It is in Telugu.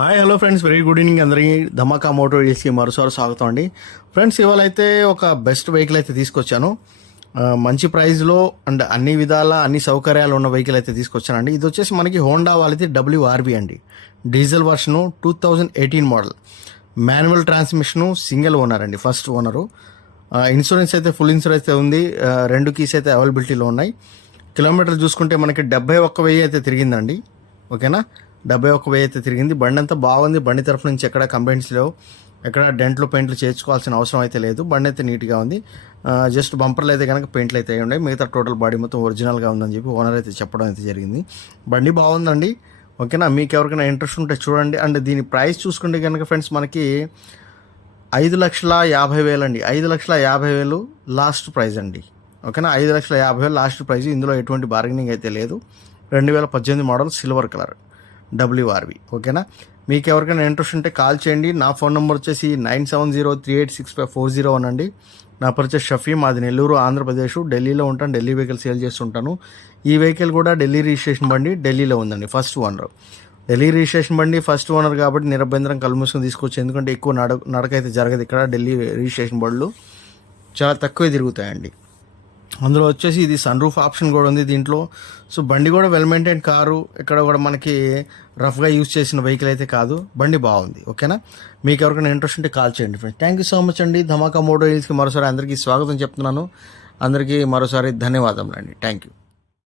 Hi hello friends. Very good evening అందరికీ. ధమాకా మోటార్ రీల్స్కి మరోసారి స్వాగతం అండి. ఫ్రెండ్స్ ఇవాళ అయితే ఒక బెస్ట్ వెహికల్ అయితే తీసుకొచ్చాను. మంచి ప్రైస్లో అండ్ అన్ని విధాల అన్ని సౌకర్యాలు ఉన్న వెహికల్ అయితే తీసుకొచ్చానండి. ఇది వచ్చేసి మనకి హోండా వాళ్ళది డబ్ల్యూఆర్బి అండి. Diesel version two thousand eighteen model manual transmission single owner అండి ఫస్ట్ ఓనరు ఇన్సూరెన్స్ అయితే ఫుల్ ఇన్సూరెన్స్ అయితే ఉంది. రెండు కీస్ అయితే అవైలబిలిటీలో ఉన్నాయి. కిలోమీటర్లు చూసుకుంటే మనకి డెబ్బై ఒక్క వెయ్యి అయితే తిరిగిందండి. ఓకేనా? డెబ్బై ఒక్క వెయ్యి అయితే తిరిగింది. బండి అంతా బాగుంది. బండి తరఫు నుంచి ఎక్కడ కంప్లైంట్స్ లేవు. ఎక్కడ డెంట్లు పెయింట్లు చేర్చుకోవాల్సిన అవసరం అయితే లేదు. బండి అయితే నీట్గా ఉంది. జస్ట్ బంపర్లు అయితే కనుక పెయింట్లు అయితే ఉన్నాయి. మిగతా టోటల్ బాడీ మొత్తం ఒరిజినల్గా ఉందని చెప్పి ఓనర్ అయితే చెప్పడం అయితే జరిగింది. బండి బాగుందండి. ఓకేనా? మీకు ఎవరికైనా ఇంట్రెస్ట్ ఉంటే చూడండి. అండ్ దీని ప్రైస్ చూసుకుంటే కనుక ఫ్రెండ్స్ మనకి ఐదు లక్షల యాభై వేలు అండి. ఐదు లక్షల యాభై వేలు లాస్ట్ ప్రైజ్ అండి. ఓకేనా? ఐదు లక్షల యాభై వేలు లాస్ట్ ప్రైజ్ ఇందులో ఎటువంటి బార్గెనింగ్ అయితే లేదు. రెండు వేల పద్దెనిమిది మోడల్ సిల్వర్ కలర్. డబ్ల్యూఆర్వి. ఓకేనా? మీకు ఎవరికైనా ఇంట్రెస్ట్ ఉంటే కాల్ చేయండి. నా ఫోన్ నెంబర్ వచ్చేసి nine seven zero three eight six five four zero one అండి. నా పరిచయం షఫీ మాది నెల్లూరు ఆంధ్రప్రదేశ్. ఢిల్లీలో ఉంటాను. ఢిల్లీ వెహికల్ సేల్ చేస్తుంటాను. ఈ వెహికల్ కూడా ఢిల్లీ రిజిస్ట్రేషన్ బండి ఢిల్లీలో ఉందండి ఫస్ట్ ఓనర్. ఢిల్లీ రిజిస్ట్రేషన్ బండి ఫస్ట్ ఓనర్ కాబట్టి నిరభ్యంతరం కల్మూసుకుని తీసుకొచ్చి ఎందుకంటే ఎక్కువ నడ నడక అయితే జరగదు ఇక్కడ ఢిల్లీ రిజిస్ట్రేషన్ బండ్లు. చాలా తక్కువే తిరుగుతాయండి. అందులో వచ్చేసి ఇది సన్ రూఫ్ ఆప్షన్ కూడా ఉంది దీంట్లో. సో బండి కూడా వెల్ మెయింటైన్ కారు. ఇక్కడ కూడా మనకి రఫ్గా యూజ్ చేసిన వెహికల్ అయితే కాదు. బండి బాగుంది. ఓకేనా మీకు ఎవరికైనా ఇంట్రెస్ట్ ఉంటే కాల్ చేయండి friends thank you so much అండి. ధమాకా మోడో హిల్స్కి మరోసారి అందరికీ స్వాగతం చెప్తున్నాను. అందరికీ మరోసారి ధన్యవాదములు అండి థ్యాంక్ యూ